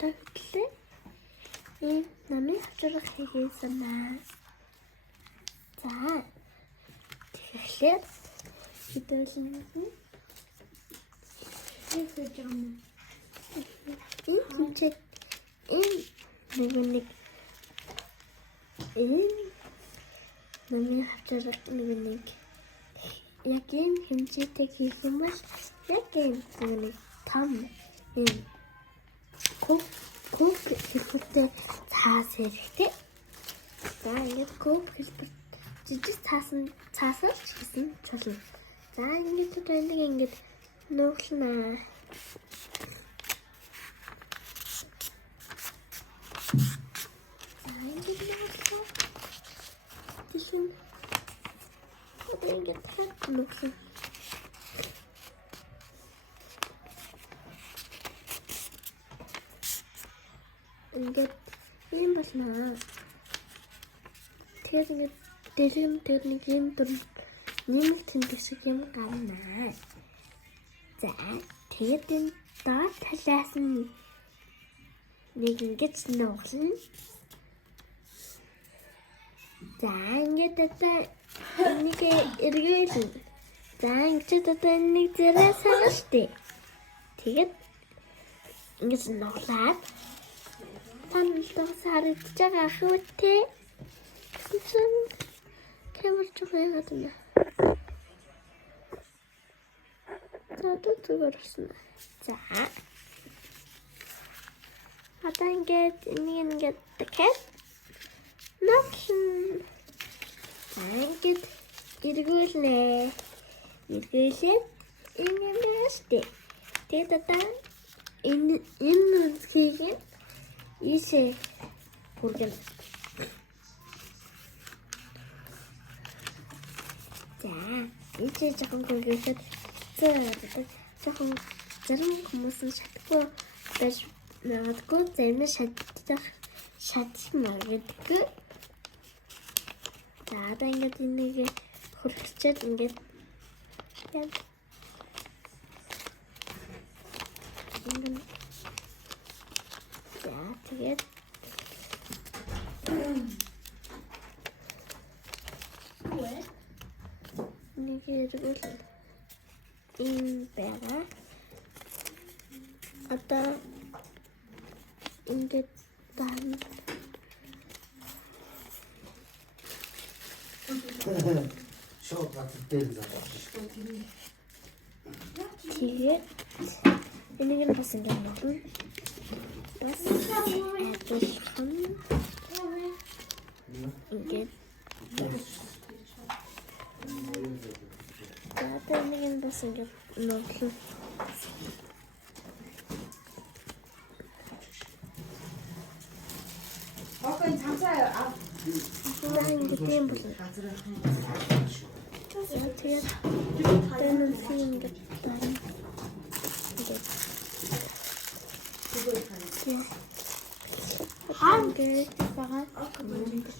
Тогтлээ. Намын хавчрах хийгээсэн маа. За. Тэгэхээр хэдүүлнэ. Хэвэж юм. Хинчээ нэг намын хавчрах нэг яг юм хэмжээтэй хийх юм бол яг юм нэг том юм коп хэлбэртэй цаас хэрэгтэй. За ингээд коп хэлбэр жижиг цаасаар ч гэсэн чулуу. За ингээд төдөлг ингээд нууглана. За ингээд нууглаа. Тэшин ингээд нууглаа. Ингээд юм болно. Тэгээд ингээд тэр нэг юм нэмэг тэмдэг шиг юм гарна. За тэгээд энэ доод талаас нь нэг ингэж нууглана. За ингээд одоо энийг эргүүлнэ. За ингээд одоо нэг зэрэг сагаш тий. Тэгээд ингэж нууглаад танилтаас харагдаж байгаа ах үү те? Гэсэн камер чухал байна. Зүгээр болсон. За. Одоо ингээд энийг дахиад ногшин. Ингээд эргүүлнэ. Эргүүлээд энэ нэстэ. Тэгээд одоо энэ үнцгийг ийшээ хүргэн. За, ийшээ жоохон хүргээд жоохон зарим хүмүүс нь шатахгүй байж магадгүй, зарим нь шатмаар гэдэг. За, одоо ингээд энийг хөргөчөөд ингээд яг тэгээд нэг эргүүл энэ байгаа. Одоо ингээд дан шууд баттай заа. Тэгээд энийг нь бас ингээд ногно. Бас адилхан ингээд одоо нэг юм бас ингээд ногно. Окей, цамцаа ингээд юм бол тэгээд тэнэн ингээд тань хаан гэж байгаа. Ini